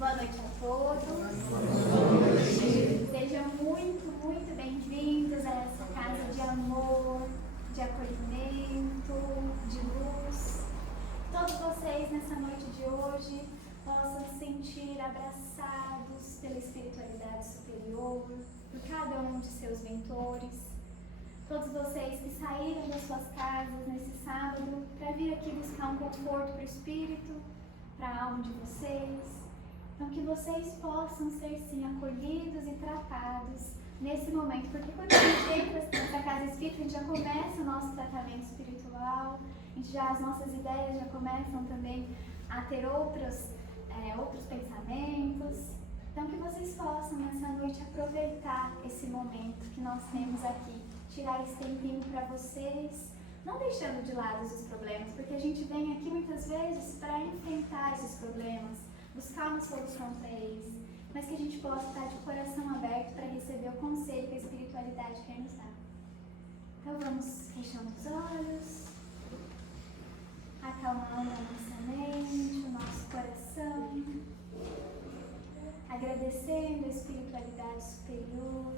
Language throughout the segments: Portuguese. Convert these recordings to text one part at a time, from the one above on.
Boa noite a todos. Sejam muito bem-vindos a essa casa de amor, de acolhimento, de luz. Todos vocês nessa noite de hoje possam se sentir abraçados pela espiritualidade superior, por cada um de seus mentores. Todos vocês que saíram das suas casas nesse sábado para vir aqui buscar um conforto para o espírito, para a alma de vocês. Então, que vocês possam ser, sim, acolhidos e tratados nesse momento. Porque quando a gente entra nessa casa espírita, a gente já começa o nosso tratamento espiritual, as nossas ideias já começam também a ter outros pensamentos. Então, que vocês possam, nessa noite, aproveitar esse momento que nós temos aqui. Tirar esse tempinho para vocês, não deixando de lado os problemas, porque a gente vem aqui muitas vezes para enfrentar esses problemas, buscar uma solução para eles, mas que a gente possa estar de coração aberto para receber o conselho que a espiritualidade quer nos dar. Então vamos fechando os olhos, acalmando a nossa mente, o nosso coração, agradecendo a espiritualidade superior,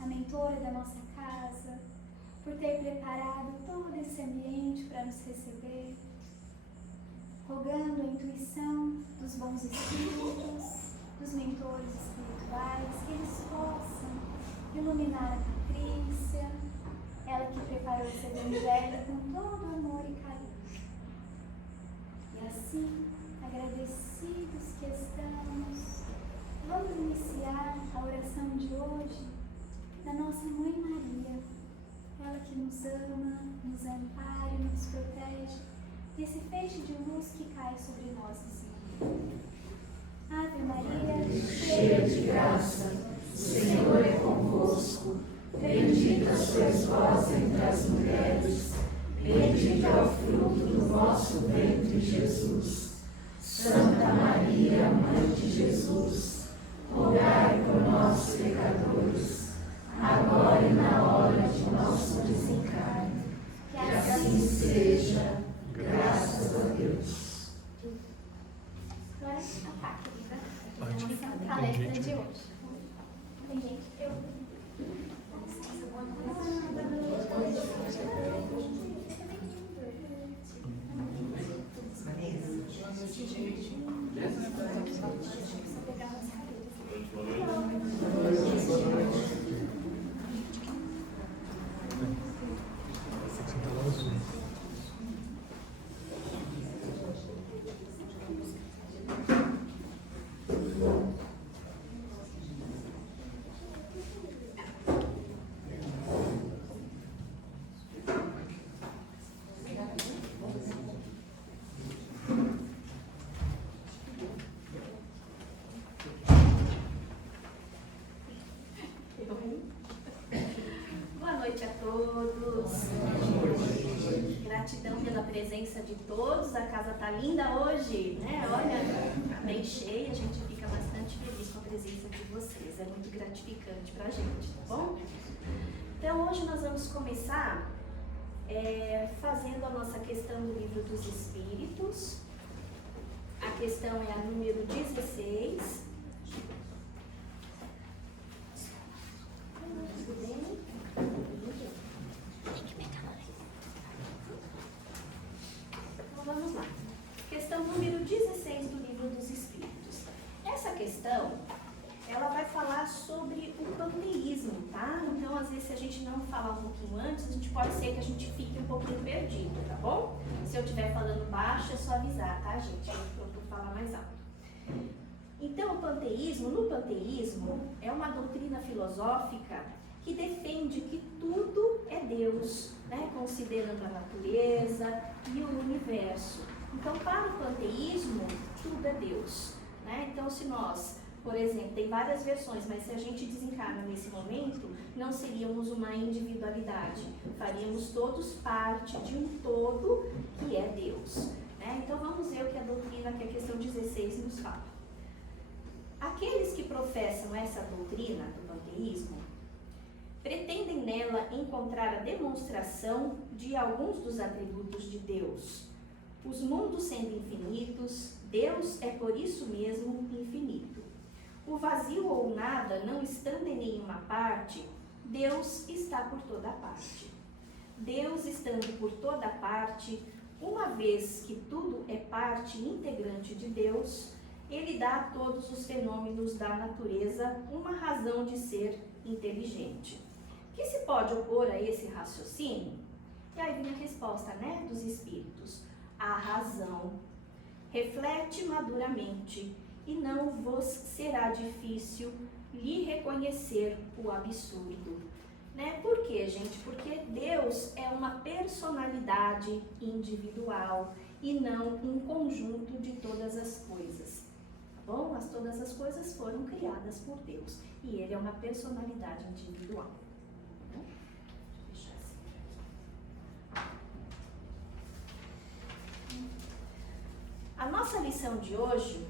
a mentora da nossa casa, por ter preparado todo esse ambiente para nos receber, rogando a intuição dos bons espíritos, dos mentores espirituais, que eles possam iluminar a Patrícia, ela que preparou esse evangelho com todo amor e carinho. E assim, agradecidos que estamos, vamos iniciar a oração de hoje da nossa Mãe Maria, ela que nos ama, nos ampara, nos protege desse feixe de luz que cai sobre nós nesse momento. Ave Maria, cheia de graça, o Senhor é convosco, bendita sois vós entre as mulheres, bendito é o fruto do vosso ventre, Jesus. Santa Maria, Mãe de Jesus, rogai por nós, pecadores, agora e na hora de nosso desencarne. Que assim seja, graças a Deus. Agora a pá, querida. A nossa palestra de hoje. Tem gente? Eu. Gratidão pela presença de todos, a casa está linda hoje, né? Olha, bem cheia, a gente fica bastante feliz com a presença de vocês, é muito gratificante para a gente, tá bom? Então hoje nós vamos começar fazendo a nossa questão do Livro dos Espíritos. A questão é a número 16. Vamos lá. Questão número 16 do Livro dos Espíritos. Essa questão, ela vai falar sobre o panteísmo, tá? Então, às vezes, se a gente não falar um pouquinho antes, a gente pode ser que a gente fique um pouquinho perdido, tá bom? Se eu estiver falando baixo, é só avisar, tá, gente? Eu procuro falar mais alto. Então, no panteísmo, é uma doutrina filosófica que defende que tudo é Deus, né? Considerando a natureza e o universo. Então, para o panteísmo, tudo é Deus, né? Então, se nós, por exemplo, tem várias versões, mas se a gente desencarna nesse momento, não seríamos uma individualidade, faríamos todos parte de um todo que é Deus, né? Então, vamos ver o que a doutrina, que a questão 16 nos fala. Aqueles que professam essa doutrina do panteísmo pretendem nela encontrar a demonstração de alguns dos atributos de Deus, Os mundos sendo infinitos, Deus é por isso mesmo infinito. O vazio ou nada não estando em nenhuma parte, Deus está por toda parte. Deus estando por toda parte, uma vez que tudo é parte integrante de Deus, Ele dá a todos os fenômenos da natureza uma razão de ser inteligente. O que se pode opor a esse raciocínio? E aí vem a resposta, dos espíritos. A razão. Reflete maduramente e não vos será difícil lhe reconhecer o absurdo. Por quê, gente? Porque Deus é uma personalidade individual e não um conjunto de todas as coisas. Tá bom? Todas as coisas foram criadas por Deus e Ele é uma personalidade individual. Tá bom? Deixa eu assim. A nossa lição de hoje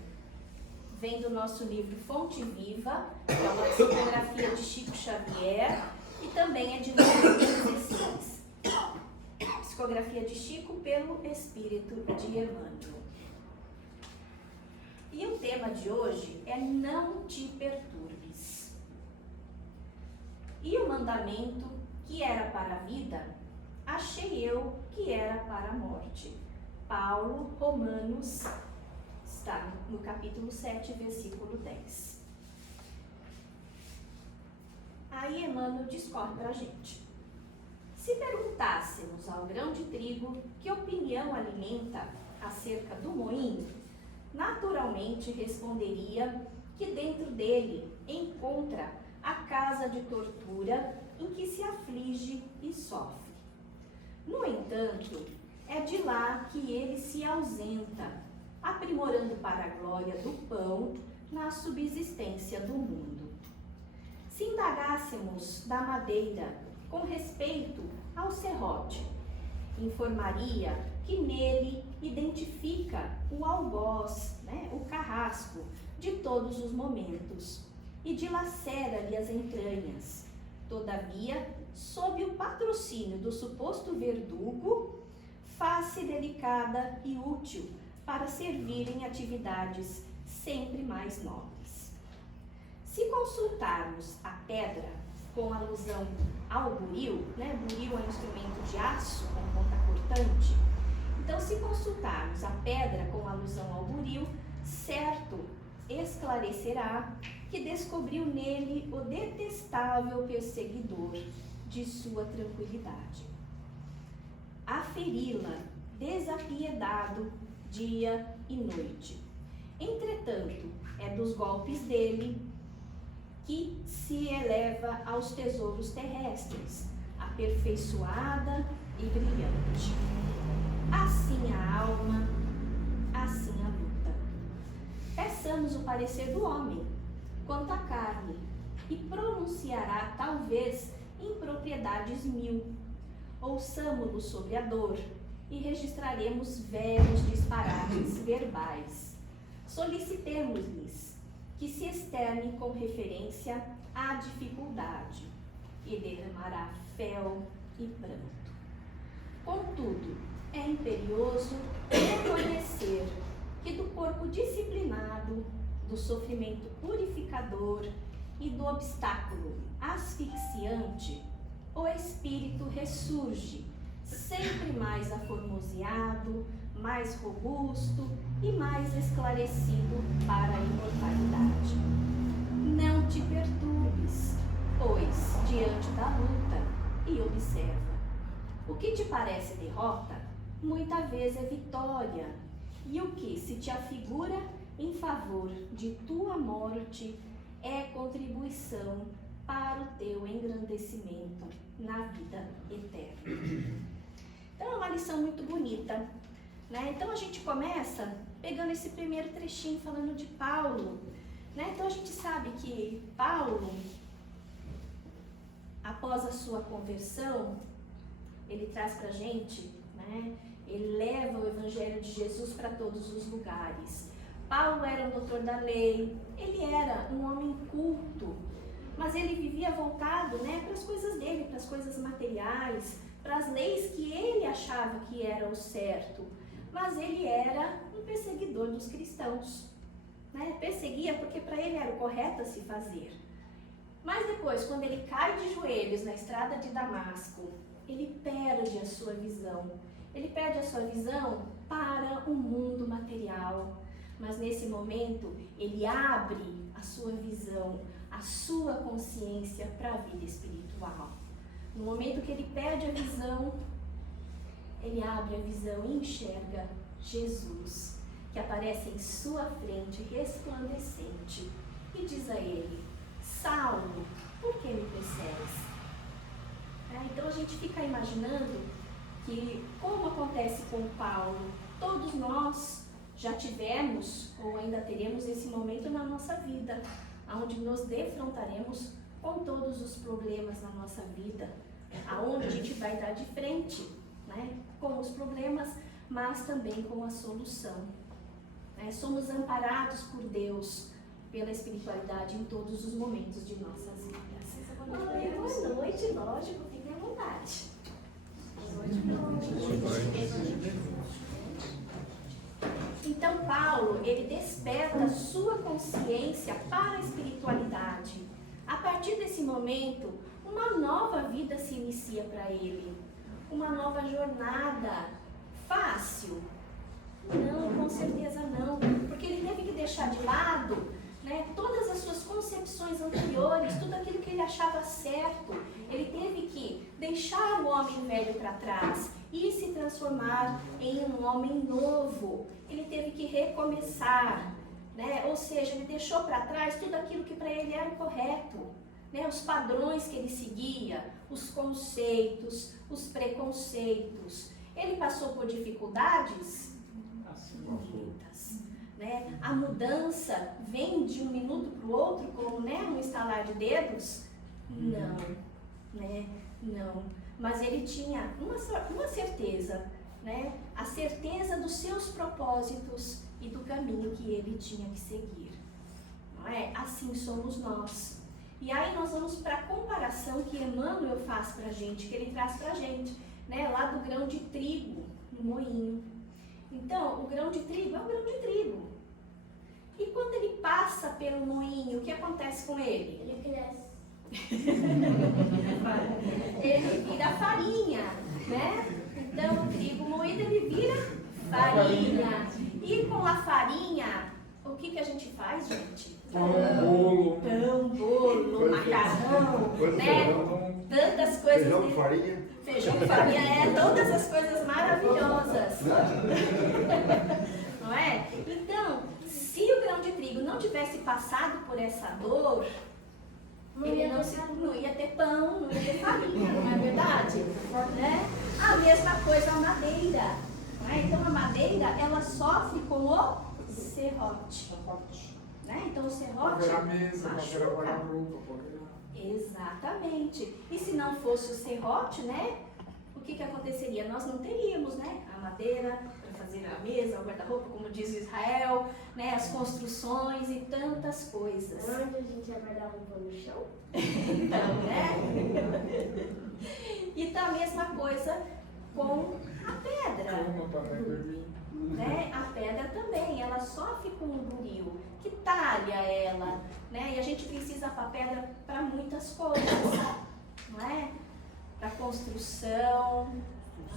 vem do nosso livro Fonte Viva, que é uma psicografia de Chico Xavier e também é de número 16. Psicografia de Chico pelo Espírito de Emmanuel. E o tema de hoje é não te perturbes. E o mandamento que era para a vida, achei eu que era para a morte. Paulo, Romanos, está no capítulo 7, versículo 10. Aí Emmanuel discorre para a gente. Se perguntássemos ao grão de trigo que opinião alimenta acerca do moinho, naturalmente responderia que dentro dele encontra a casa de tortura em que se aflige e sofre. No entanto, é de lá que ele se ausenta, aprimorando para a glória do pão na subsistência do mundo. Se indagássemos da madeira com respeito ao serrote, informaria que nele identifica o algoz, o carrasco de todos os momentos, e dilacera-lhe as entranhas. Todavia, sob o patrocínio do suposto verdugo, face delicada e útil para servir em atividades sempre mais nobres. Se consultarmos a pedra com alusão ao buril, buril é um instrumento de aço com ponta cortante, então se consultarmos a pedra com alusão ao buril, certo esclarecerá que descobriu nele o detestável perseguidor de sua tranquilidade. Aferi-la desapiedado dia e noite. Entretanto, é dos golpes dele que se eleva aos tesouros terrestres, aperfeiçoada e brilhante. Assim a alma, assim a luta. Peçamos o parecer do homem quanto à carne, e pronunciará talvez impropriedades 1000. Ouçamo-lo sobre a dor e registraremos velhos disparates verbais. Solicitemos-lhes que se externe com referência à dificuldade e derramará fel e pranto. Contudo, é imperioso reconhecer que do corpo disciplinado, do sofrimento purificador e do obstáculo asfixiante, o espírito ressurge, sempre mais aformoseado, mais robusto e mais esclarecido para a imortalidade. Não te perturbes, pois, diante da luta, e observa. O que te parece derrota, muita vez é vitória, e o que se te afigura em favor de tua morte é contribuição para o teu engrandecimento na vida eterna. Então é uma lição muito bonita, Então a gente começa pegando esse primeiro trechinho falando de Paulo, Então a gente sabe que Paulo, após a sua conversão, ele traz pra gente, ele leva o Evangelho de Jesus para todos os lugares. Paulo era um doutor da lei, ele era um homem culto, mas ele vivia voltado para as coisas dele, para as coisas materiais, para as leis que ele achava que era o certo. mas ele era um perseguidor dos cristãos. Né? Perseguia porque para ele era o correto a se fazer. Mas depois, quando ele cai de joelhos na estrada de Damasco, ele perde a sua visão. Ele perde a sua visão para o mundo material. Mas nesse momento, ele abre a sua visão, a sua consciência para a vida espiritual. No momento que ele perde a visão, ele abre a visão e enxerga Jesus, que aparece em sua frente, resplandecente, e diz a ele: Saulo, por que me persegues? Então a gente fica imaginando que, como acontece com Paulo, todos nós já tivemos ou ainda teremos esse momento na nossa vida, onde nos defrontaremos com todos os problemas na nossa vida, aonde a gente vai dar de frente, né, com os problemas, mas também com a solução. Somos amparados por Deus, pela espiritualidade em todos os momentos de nossas vidas. Boa noite, lógico, fiquem à vontade. Então Paulo, ele desperta sua consciência para a espiritualidade. A partir desse momento, uma nova vida se inicia para ele. Uma nova jornada. Fácil? Não, com certeza não. Porque ele teve que deixar de lado, né, todas as suas concepções anteriores, tudo aquilo que ele achava certo. Ele teve que deixar o homem velho para trás e se transformar em um homem novo. Ele teve que recomeçar, né? Ou seja, ele deixou para trás tudo aquilo que para ele era o correto, né? Os padrões que ele seguia, os conceitos, os preconceitos. Ele passou por dificuldades? Muitas. Né? A mudança vem de um minuto para o outro como, né, um estalar de dedos? Não, né? Não. Mas ele tinha uma certeza, né? A certeza dos seus propósitos e do caminho que ele tinha que seguir. Não é? Assim somos nós. E aí nós vamos para a comparação que Emmanuel faz para a gente, que ele traz para a gente, né? Lá do grão de trigo no moinho. Então, o grão de trigo é um grão de trigo. E quando ele passa pelo moinho, o que acontece com ele? Ele cresce. Ele vira farinha, né? Então, o trigo moído, ele vira farinha. E com a farinha, o que a gente faz, gente? Pão, bolo, macarrão, né? Tantas coisas. Feijão com farinha. Feijão com farinha, todas as coisas maravilhosas. Não é? Então, se o grão de trigo não tivesse passado por essa dor, ele não ia ter pão, não ia ter farinha, não é verdade? Né? A mesma coisa a madeira. Não é? Então a madeira, ela sofre com o serrote. Né? Então o serrote machuca. Exatamente. E se não fosse o serrote, né? O que aconteceria? Nós não teríamos, né, a madeira para fazer a mesa, o guarda-roupa, como diz Israel, né, as construções e tantas coisas. Onde a gente ia guardar roupa no chão? Então, né? Então a mesma coisa com a pedra. Né? A pedra também, ela sofre com o buril, que talha ela, né? E a gente precisa da pedra para muitas coisas, não é? Para construção,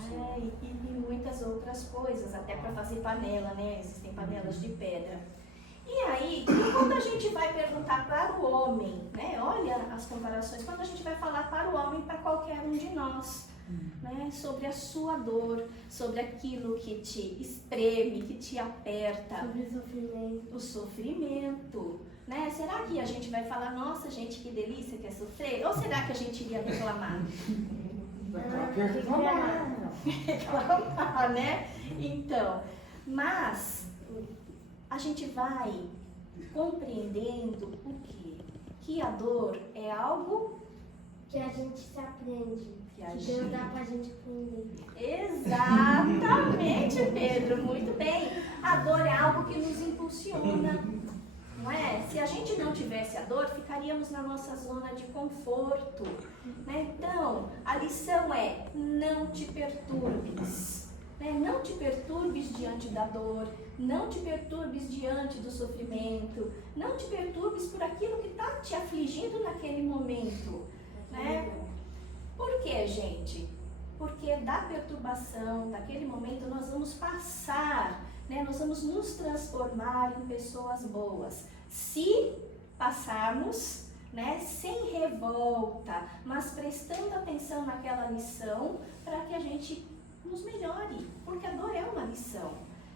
né? E muitas outras coisas, até para fazer panela, né? Existem panelas de pedra. E aí, quando a gente vai perguntar para o homem, né? Olha as comparações, quando a gente vai falar para o homem, para qualquer um de nós, né, sobre a sua dor, sobre aquilo que te espreme, que te aperta. Sobre o sofrimento. O sofrimento, né? Será que a gente vai falar, nossa gente, que delícia que é sofrer? Ou será que a gente iria reclamar? Reclamar, né? Então, mas a gente vai compreendendo o quê? Que a dor é algo que a gente se aprende. que a Que gente... Deus dá pra gente aprender. Exatamente, Pedro, muito bem. A dor é algo que nos impulsiona, não é? Se a gente não tivesse a dor, ficaríamos na nossa zona de conforto, né? Então, a lição é: não te perturbes, né? né? Não te perturbes diante da dor, não te perturbes diante do sofrimento, não te perturbes por aquilo que está te afligindo naquele momento, né? Por quê, gente? Porque da perturbação, daquele momento, nós vamos passar, né? Nós vamos nos transformar em pessoas boas. Se passarmos, né, sem revolta, mas prestando atenção naquela lição para que a gente nos melhore, porque a dor é uma lição,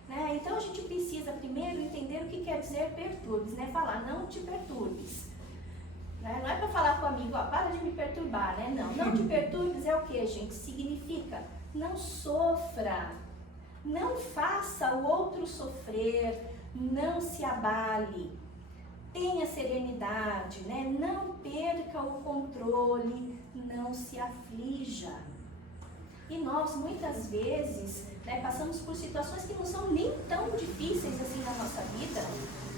né? Então a gente precisa primeiro entender o que quer dizer perturbes, né? Falar, não te perturbes, né? Não é para falar com o amigo, ó, para de me perturbar, né? Não te perturbes é o que, gente? Significa não sofra, não faça o outro sofrer, não se abale. Tenha serenidade, né? Não perca o controle, não se aflija. E nós, muitas vezes, né, passamos por situações que não são nem tão difíceis assim na nossa vida.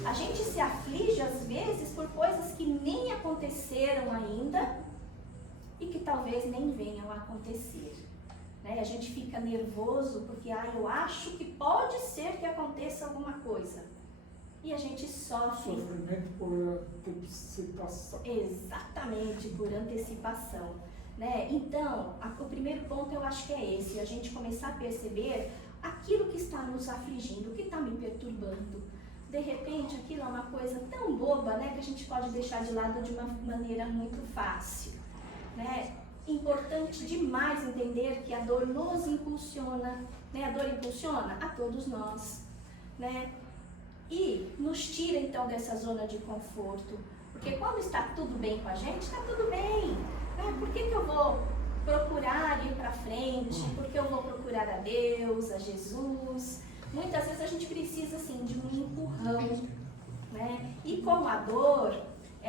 A gente se aflige, às vezes, por coisas que nem aconteceram ainda e que talvez nem venham a acontecer. Né? A gente fica nervoso porque, eu acho que pode ser que aconteça alguma coisa. E a gente sofre. Sofrimento por antecipação. Exatamente, por antecipação. Né? Então, o primeiro ponto eu acho que é esse, a gente começar a perceber aquilo que está nos afligindo, o que está me perturbando. De repente, aquilo é uma coisa tão boba, né, que a gente pode deixar de lado de uma maneira muito fácil. Né? Importante demais entender que a dor nos impulsiona, né? A dor impulsiona a todos nós, né? E nos tira então dessa zona de conforto, porque quando está tudo bem com a gente, está tudo bem, né? Por que eu vou procurar ir para frente? Por que eu vou procurar a Deus, a Jesus? Muitas vezes a gente precisa assim de um empurrão, né? E com a dor,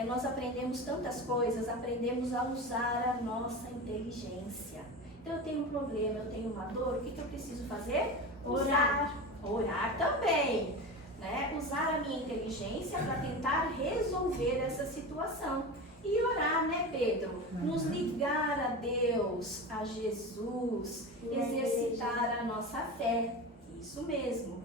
nós aprendemos tantas coisas, aprendemos a usar a nossa inteligência. Então eu tenho um problema, eu tenho uma dor, o que eu preciso fazer? Orar também. Né? Usar a minha inteligência para tentar resolver essa situação. E orar, né, Pedro? Nos ligar a Deus, a Jesus, exercitar a nossa fé. Isso mesmo.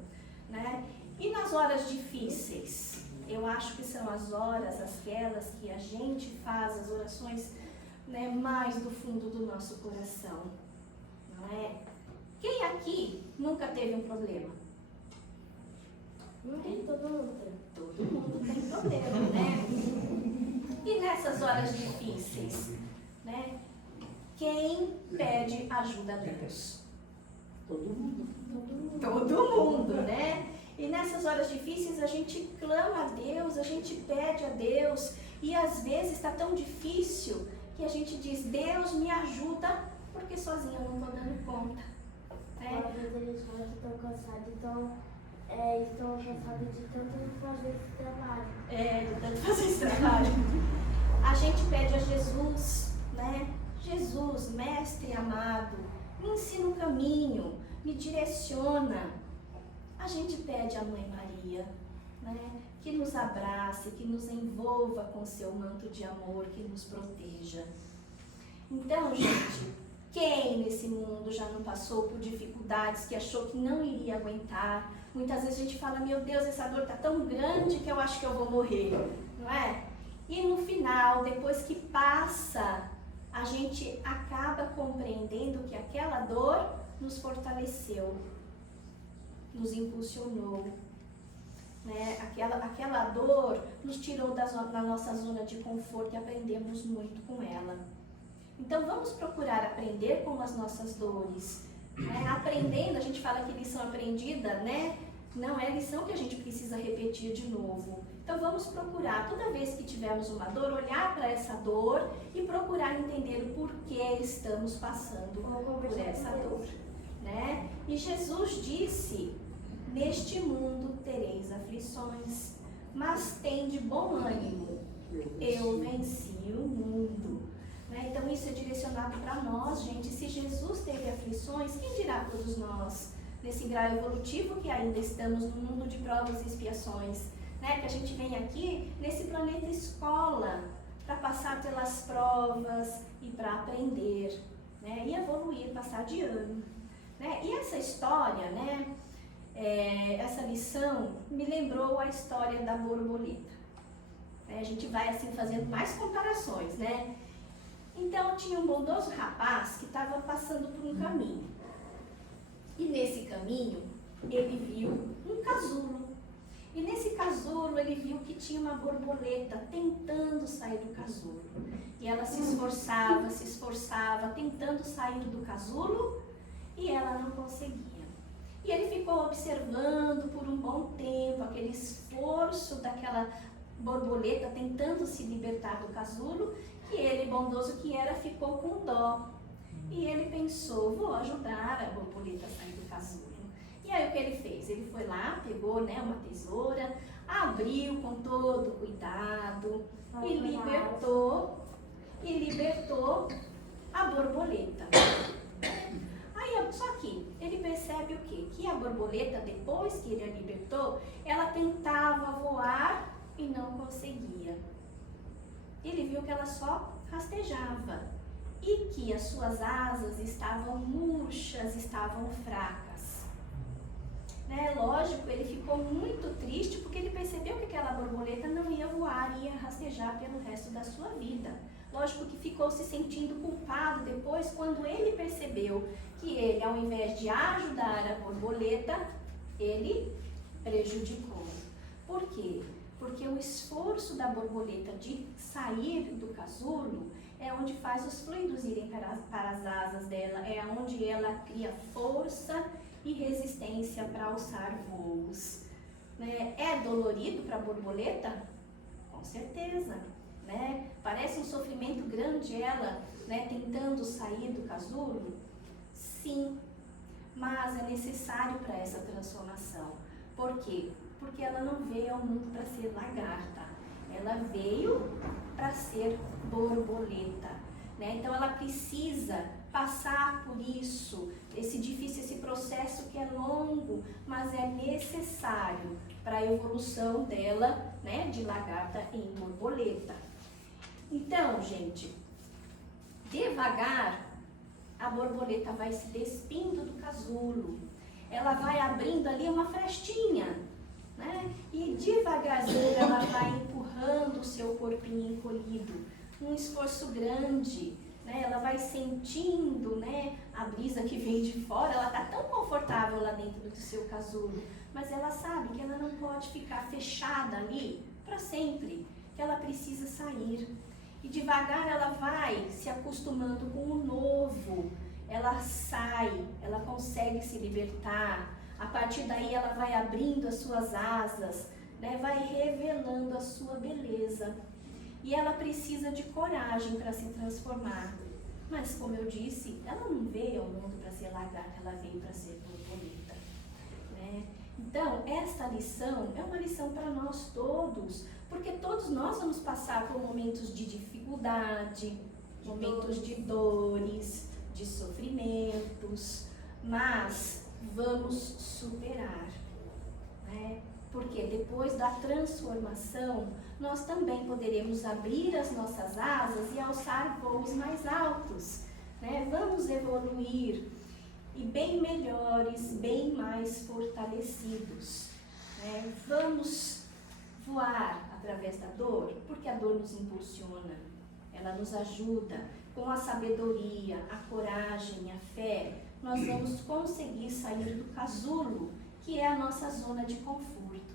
Né? E nas horas difíceis? Eu acho que são as horas, aquelas que a gente faz as orações, né, mais do fundo do nosso coração. Não é? Quem aqui nunca teve um problema? Todo mundo tem. Todo mundo tem problema, né? E nessas horas difíceis, né? Quem pede ajuda a Deus? Todo mundo. Todo mundo, né? E nessas horas difíceis a gente clama a Deus, a gente pede a Deus. E às vezes está tão difícil que a gente diz, Deus me ajuda, porque sozinha eu não estou dando conta. Né? Às vezes eles estão cansados, então... estou cansada de tanto fazer esse trabalho. De tanto fazer esse trabalho. A gente pede a Jesus, né? Jesus, mestre amado, me ensina o caminho, me direciona. A gente pede a Mãe Maria, né? Que nos abrace, que nos envolva com seu manto de amor, que nos proteja. Então, gente, quem nesse mundo já não passou por dificuldades, que achou que não iria aguentar? Muitas vezes a gente fala, meu Deus, essa dor está tão grande que eu acho que eu vou morrer, não é? E no final, depois que passa, a gente acaba compreendendo que aquela dor nos fortaleceu, nos impulsionou, né? Aquela dor nos tirou da nossa zona de conforto e aprendemos muito com ela. Então vamos procurar aprender com as nossas dores. Né? Aprendendo, a gente fala que lição aprendida, né? Não é lição que a gente precisa repetir de novo. Então vamos procurar, toda vez que tivermos uma dor, olhar para essa dor e procurar entender o porquê estamos passando por essa dor. Né? E Jesus disse, neste mundo tereis aflições, mas tende bom ânimo, eu venci o mundo. Né? Então isso é direcionado para nós, gente. Se Jesus teve aflições, quem dirá todos nós? Nesse grau evolutivo que ainda estamos no mundo de provas e expiações, né? Que a gente vem aqui nesse planeta escola para passar pelas provas e para aprender, né? E evoluir, passar de ano. né? E essa história, né, essa lição me lembrou a história da borboleta. A gente vai assim fazendo mais comparações, né? Então tinha um bondoso rapaz que estava passando por um caminho. E nesse caminho ele viu um casulo. E nesse casulo ele viu que tinha uma borboleta tentando sair do casulo. E ela se esforçava, tentando sair do casulo e ela não conseguia. E ele ficou observando por um bom tempo aquele esforço daquela borboleta tentando se libertar do casulo, que ele, bondoso que era, ficou com dó. E ele pensou, vou ajudar a borboleta a sair do casulo. E aí o que ele fez? Ele foi lá, pegou, né, uma tesoura, abriu com todo cuidado e libertou a borboleta. Aí, só que ele percebe o quê? Que a borboleta, depois que ele a libertou, ela tentava voar e não conseguia. Ele viu que ela só rastejava e que as suas asas estavam murchas, estavam fracas. Né? Lógico, ele ficou muito triste porque ele percebeu que aquela borboleta não ia voar, ia rastejar pelo resto da sua vida. Lógico que ficou se sentindo culpado depois quando ele percebeu que ele, ao invés de ajudar a borboleta, ele prejudicou. Por quê? Porque o esforço da borboleta de sair do casulo é onde faz os fluidos irem para as asas dela, é onde ela cria força e resistência para alçar voos. Né? É dolorido para a borboleta? Com certeza. Né? Parece um sofrimento grande ela, né, tentando sair do casulo? Sim, mas é necessário para essa transformação. Por quê? Porque ela não veio ao mundo para ser lagarta, ela veio para ser borboleta. Né? Então ela precisa passar por isso, esse processo que é longo, mas é necessário para a evolução dela, né, de lagarta em borboleta. Então, gente, devagar a borboleta vai se despindo do casulo, ela vai abrindo ali uma frestinha, né? E devagarzinho ela vai empurrando o seu corpinho encolhido, um esforço grande, né? Ela vai sentindo, né, a brisa que vem de fora, ela está tão confortável lá dentro do seu casulo, mas ela sabe que ela não pode ficar fechada ali para sempre, que ela precisa sair. E devagar ela vai se acostumando com o novo, ela sai, ela consegue se libertar, a partir daí ela vai abrindo as suas asas, né, vai revelando a sua beleza. E ela precisa de coragem para se transformar. Mas, como eu disse, ela não veio ao mundo para ser lagarta, ela veio para ser borboleta. Né? Então, esta lição é uma lição para nós todos, porque todos nós vamos passar por momentos de dificuldade, momentos de dores, de sofrimentos, mas vamos superar, né? Porque depois da transformação, nós também poderemos abrir as nossas asas e alçar voos mais altos, né? Vamos evoluir e bem melhores, bem mais fortalecidos, né? Vamos voar através da dor, porque a dor nos impulsiona, ela nos ajuda. Com a sabedoria, a coragem, a fé, nós vamos conseguir sair do casulo, que é a nossa zona de conforto.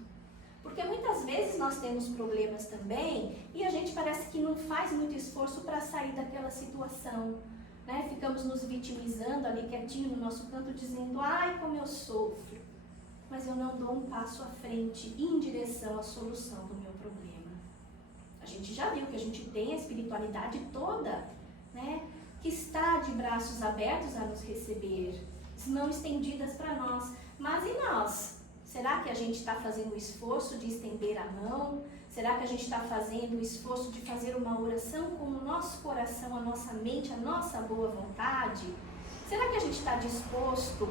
Porque muitas vezes nós temos problemas também e a gente parece que não faz muito esforço para sair daquela situação. Né? Ficamos nos vitimizando ali quietinho no nosso canto, dizendo, ai, como eu sofro. Mas eu não dou um passo à frente em direção à solução do meu problema. A gente já viu que a gente tem a espiritualidade toda, né, que está de braços abertos a nos receber, mãos estendidas para nós. Mas e nós? Será que a gente está fazendo o esforço de estender a mão? Será que a gente está fazendo o esforço de fazer uma oração com o nosso coração, a nossa mente, a nossa boa vontade? Será que a gente está disposto,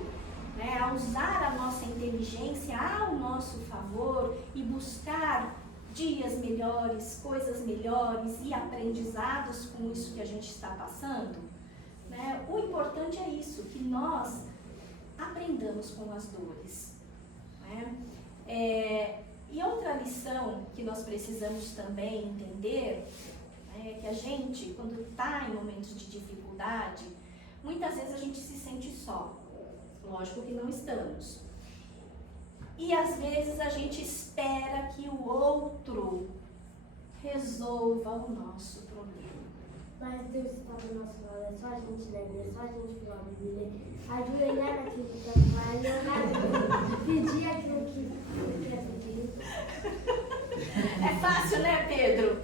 né, a usar a nossa inteligência ao nosso favor e buscar dias melhores, coisas melhores e aprendizados com isso que a gente está passando? Né? O importante é isso, que nós aprendamos com as dores. Né? E outra lição que nós precisamos também entender é que a gente, quando está em momentos de dificuldade, muitas vezes a gente se sente só. Lógico que não estamos. E às vezes a gente espera que o outro resolva o nosso problema. Mas Deus está do nosso lado, é só a gente ler, é só a gente falar a Bíblia. Ajoelhar naquilo que está falando, pedir aquilo que quer pedir. É fácil, né, Pedro?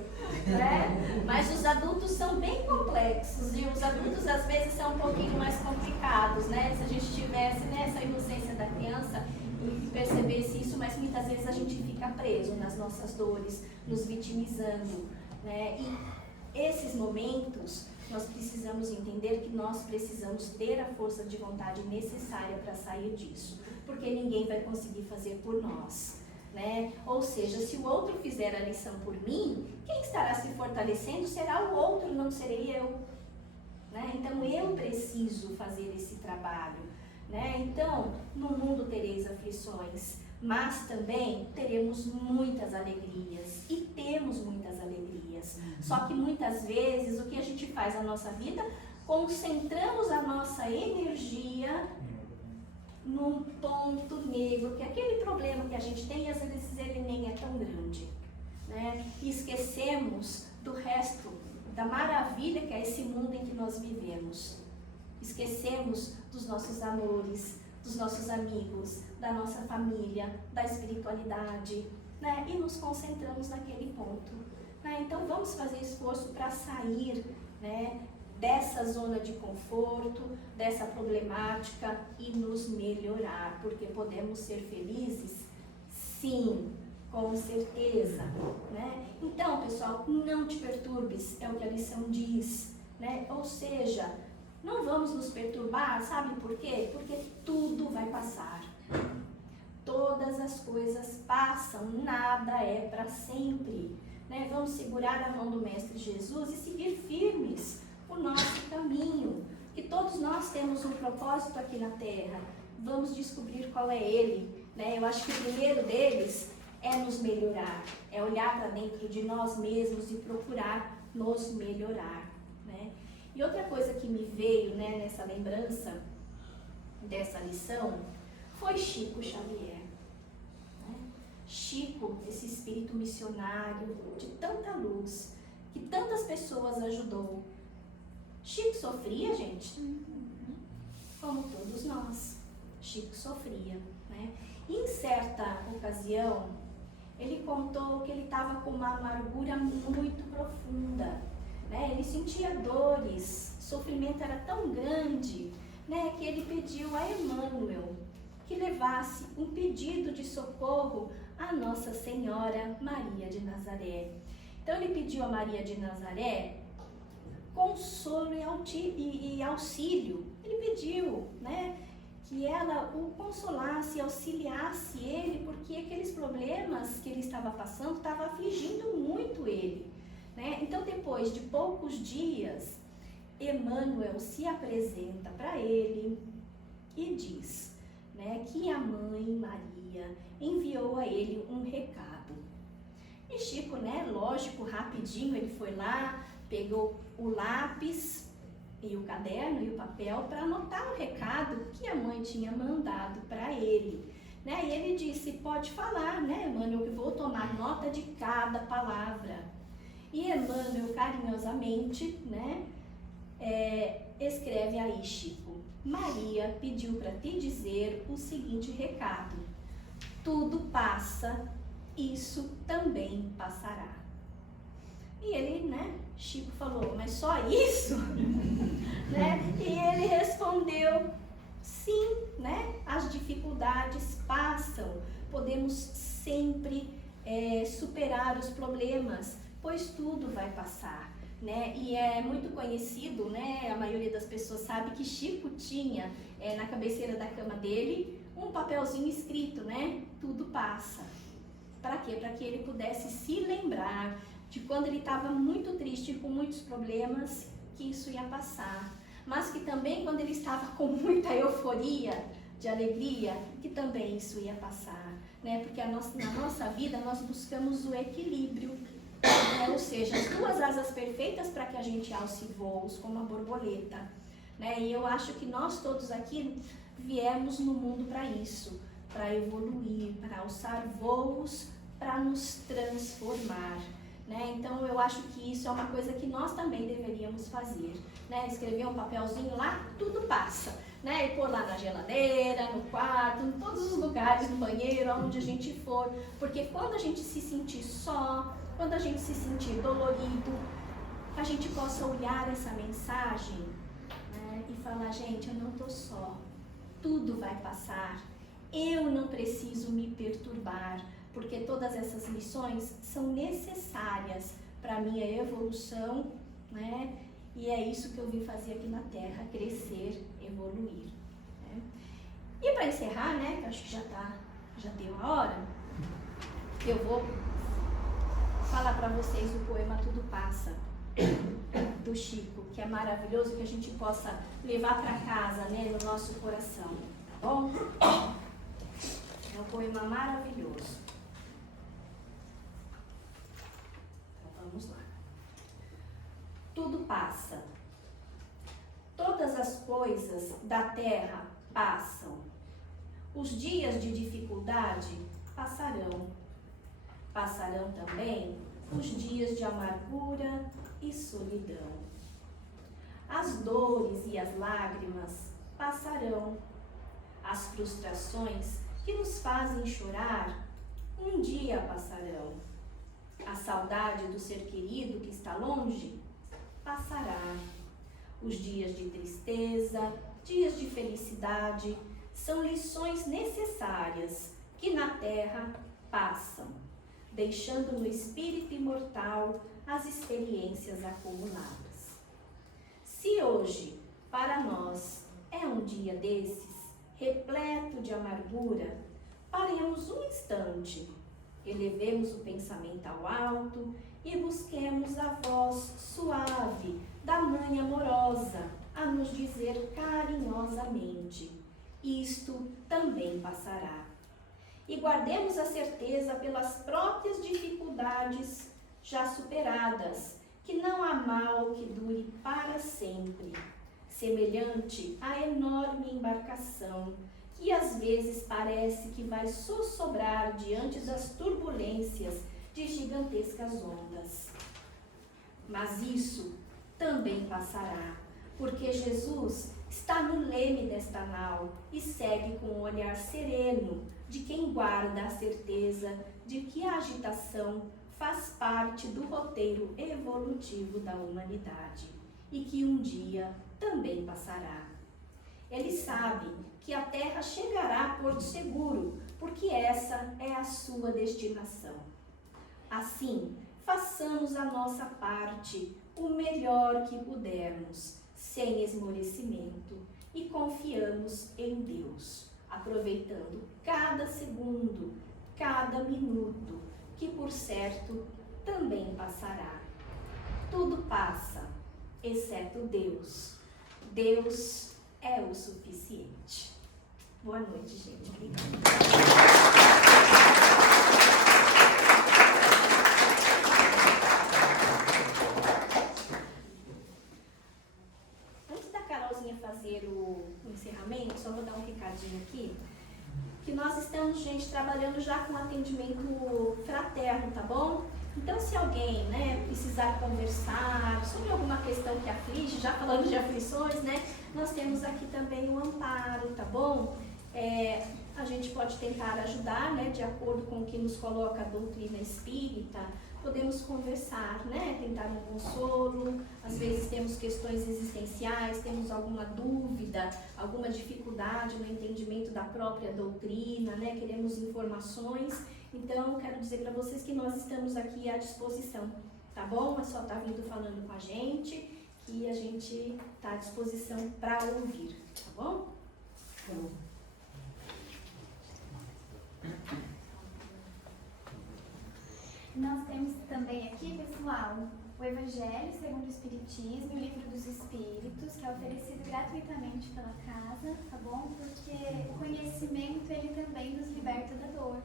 Né? Mas os adultos são bem complexos e os adultos às vezes são um pouquinho mais complicados, né? Se a gente tivesse essa inocência da criança e percebesse isso, mas muitas vezes a gente fica preso nas nossas dores, nos vitimizando, né? E esses momentos nós precisamos entender que nós precisamos ter a força de vontade necessária para sair disso, porque ninguém vai conseguir fazer por nós. Né? Ou seja, se o outro fizer a lição por mim, quem estará se fortalecendo será o outro, não serei eu. Né? Então eu preciso fazer esse trabalho. Né? Então, no mundo tereis aflições, mas também teremos muitas alegrias. E temos muitas alegrias. Só que muitas vezes o que a gente faz na nossa vida, concentramos a nossa energia num ponto negro, que é aquele problema que a gente tem e às vezes ele nem é tão grande, né? E esquecemos do resto, da maravilha que é esse mundo em que nós vivemos. Esquecemos dos nossos amores, dos nossos amigos, da nossa família, da espiritualidade, né? E nos concentramos naquele ponto. Né? Então vamos fazer esforço para sair, né, dessa zona de conforto, dessa problemática e nos melhorar, porque podemos ser felizes? Sim, com certeza, né? Então, pessoal, não te perturbes, é o que a lição diz, né? Ou seja, não vamos nos perturbar, sabe por quê? Porque tudo vai passar. Todas as coisas passam, nada é para sempre, né? Vamos segurar a mão do Mestre Jesus e seguir firmes o nosso caminho, que todos nós temos um propósito aqui na Terra. Vamos descobrir qual é ele, né? Eu acho que o primeiro deles é nos melhorar, é olhar para dentro de nós mesmos e procurar nos melhorar, né? E outra coisa que me veio, né, nessa lembrança dessa lição foi Chico Xavier, né? Chico, esse espírito missionário de tanta luz, que tantas pessoas ajudou. Chico sofria, gente, como todos nós. Chico sofria, né? E em certa ocasião, ele contou que ele estava com uma amargura muito profunda, né? Ele sentia dores, o sofrimento era tão grande, né, que ele pediu a Emmanuel que levasse um pedido de socorro à Nossa Senhora Maria de Nazaré. Então ele pediu a Maria de Nazaré consolo e auxílio. Ele pediu, né, que ela o consolasse e auxiliasse ele, porque aqueles problemas que ele estava passando estavam afligindo muito ele, né? Então, depois de poucos dias, Emmanuel se apresenta para ele e diz, né, que a mãe Maria enviou a ele um recado. E Chico, né, lógico, rapidinho ele foi lá, pegou o lápis e o caderno e o papel para anotar o recado que a mãe tinha mandado para ele, né? E ele disse, pode falar, né, Emmanuel, que vou tomar nota de cada palavra. E Emmanuel, carinhosamente, né, escreve aí, Chico, Maria pediu para te dizer o seguinte recado, tudo passa, isso também passará. E ele, né, Chico falou, mas só isso? Né? E ele respondeu, sim, né, as dificuldades passam, podemos sempre superar os problemas, pois tudo vai passar, né? E é muito conhecido, né, a maioria das pessoas sabe que Chico tinha na cabeceira da cama dele um papelzinho escrito, né, tudo passa. Para quê? Para que ele pudesse se lembrar de quando ele estava muito triste, com muitos problemas, que isso ia passar. Mas que também quando ele estava com muita euforia, de alegria, que também isso ia passar, né? Porque na nossa vida nós buscamos o equilíbrio, né? Ou seja, as duas asas perfeitas para que a gente alce voos como a borboleta, né? E eu acho que nós todos aqui viemos no mundo para isso, para evoluir, para alçar voos, para nos transformar, né? Então eu acho que isso é uma coisa que nós também deveríamos fazer, né? Escrever um papelzinho lá, tudo passa, né? E pôr lá na geladeira, no quarto, em todos os lugares, no banheiro, aonde a gente for, porque quando a gente se sentir só, quando a gente se sentir dolorido, a gente possa olhar essa mensagem, né? E falar, gente, eu não tô só, tudo vai passar, eu não preciso me perturbar, porque todas essas lições são necessárias para a minha evolução, né? E é isso que eu vim fazer aqui na Terra, crescer, evoluir, né? E para encerrar, né, que eu acho que já deu a hora, eu vou falar para vocês o poema Tudo Passa, do Chico, que é maravilhoso, que a gente possa levar para casa, né, no nosso coração, tá bom? É um poema maravilhoso. Então vamos lá. Tudo passa. Todas as coisas da terra passam. Os dias de dificuldade passarão. Passarão também os dias de amargura e solidão. As dores e as lágrimas passarão. As frustrações que nos fazem chorar um dia passarão. A saudade do ser querido que está longe passará. Os dias de tristeza, dias de felicidade, são lições necessárias que na terra passam, deixando no espírito imortal as experiências acumuladas. Se hoje, para nós, é um dia desses, repleto de amargura, paremos um instante, elevemos o pensamento ao alto e busquemos a voz suave da Mãe amorosa a nos dizer carinhosamente: isto também passará. E guardemos a certeza pelas próprias dificuldades já superadas, que não há mal que dure para sempre, semelhante à enorme embarcação que às vezes parece que vai sussobrar diante das turbulências de gigantescas ondas. Mas isso também passará, porque Jesus está no leme desta nau e segue com um olhar sereno de quem guarda a certeza de que a agitação faz parte do roteiro evolutivo da humanidade e que um dia também passará. Ele sabe que a Terra chegará a Porto Seguro, porque essa é a sua destinação. Assim, façamos a nossa parte, o melhor que pudermos, sem esmorecimento, e confiamos em Deus, aproveitando cada segundo, cada minuto, que por certo também passará. Tudo passa, exceto Deus. Deus é o suficiente. Boa noite, gente. Obrigada. Fazer o encerramento, só vou dar um recadinho aqui, que nós estamos, gente, trabalhando já com atendimento fraterno, tá bom? Então, se alguém, né, precisar conversar sobre alguma questão que aflige, já falando de aflições, né, nós temos aqui também o amparo, tá bom? A gente pode tentar ajudar, né, de acordo com o que nos coloca a doutrina espírita. Podemos conversar, né? Tentar um consolo, às vezes temos questões existenciais, temos alguma dúvida, alguma dificuldade no entendimento da própria doutrina, né? Queremos informações, então quero dizer para vocês que nós estamos aqui à disposição, tá bom? É só estar vindo falando com a gente, que a gente está à disposição para ouvir, tá bom? Nós temos também aqui, pessoal, o Evangelho segundo o Espiritismo e o Livro dos Espíritos, que é oferecido gratuitamente pela casa, tá bom? Porque o conhecimento, ele também nos liberta da dor.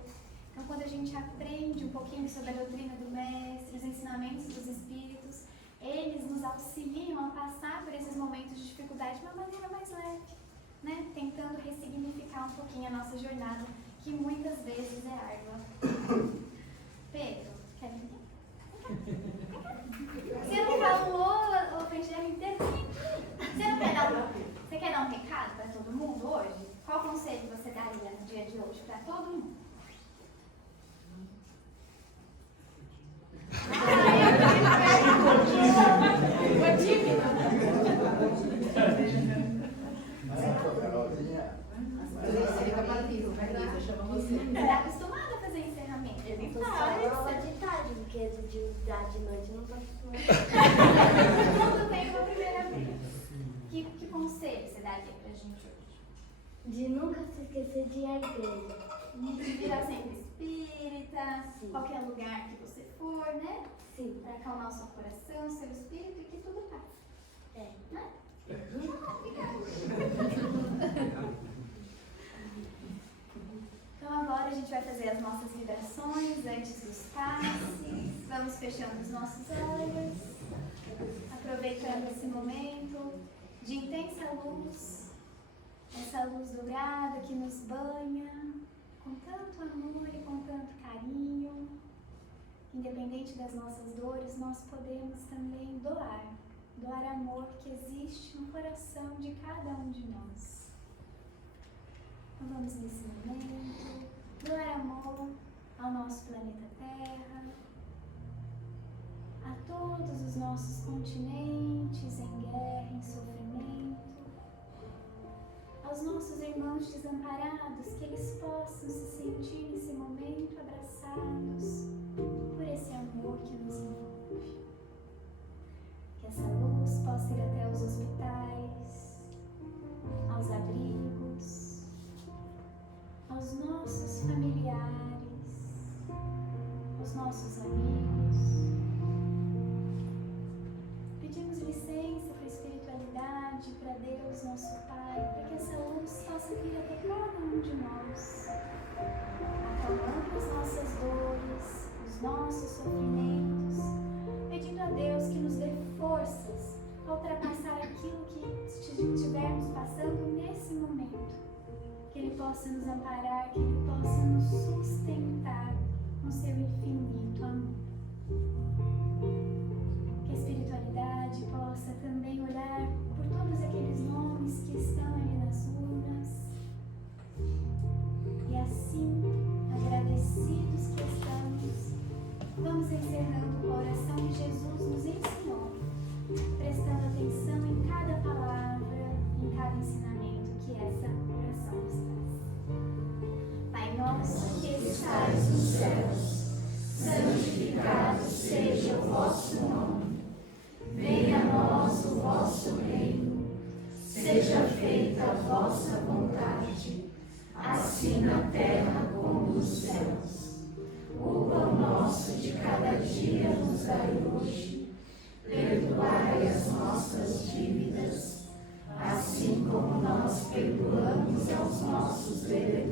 Então, quando a gente aprende um pouquinho sobre a doutrina do Mestre, os ensinamentos dos Espíritos, eles nos auxiliam a passar por esses momentos de dificuldade de uma maneira mais leve, né? Tentando ressignificar um pouquinho a nossa jornada, que muitas vezes é árdua. Pedro, quer vir? Você não falou o evangelho inteiro? Você quer dar um recado para todo mundo hoje? Qual conselho você daria no dia de hoje para todo mundo? Você está acostumada a fazer encerramento? Aula de tarde, porque de noite não estou acostumada. Tudo bem pela primeira vez. Que conselho você daria pra gente hoje? De nunca se esquecer de ir à igreja. De virar sempre espírita, Sim. qualquer lugar que você for, né? Sim. Para acalmar o seu coração, o seu espírito e que tudo passe. É. Né? Então agora a gente vai fazer as nossas vibrações antes dos passes. Vamos fechando os nossos olhos, aproveitando esse momento de intensa luz, essa luz dourada que nos banha com tanto amor e com tanto carinho. Independente das nossas dores, nós podemos também doar amor que existe no coração de cada um de nós. Então vamos nesse momento doar amor ao nosso planeta Terra, a todos os nossos continentes em guerra, em sofrimento, aos nossos irmãos desamparados, que eles possam se sentir nesse momento abraçados por esse amor que nos envolve. Que essa luz possa ir até os hospitais, aos abrigos, aos nossos familiares, aos nossos amigos. Pedimos licença para a espiritualidade, para Deus, nosso Pai, para que essa luz possa vir até cada um de nós, acalmando as nossas dores, os nossos sofrimentos, pedindo a Deus que nos dê forças a ultrapassar aquilo que estivermos passando nesse momento. Que Ele possa nos amparar, que Ele possa nos sustentar com seu infinito amor. Que a espiritualidade possa também olhar por todos aqueles nomes que estão ali nas urnas e assim, agradecidos que estamos, vamos encerrando a oração que Jesus nos ensinou, prestando atenção em cada palavra, em cada ensinamento que essa oração nos traz. Pai nosso que estais nos céus, santificado seja o vosso nome. Venha a nós o vosso reino. Seja feita a vossa vontade, assim na terra como nos céus. O pão nosso de cada dia nos dai hoje. Perdoai as nossas dívidas, assim como nós perdoamos aos nossos devedores.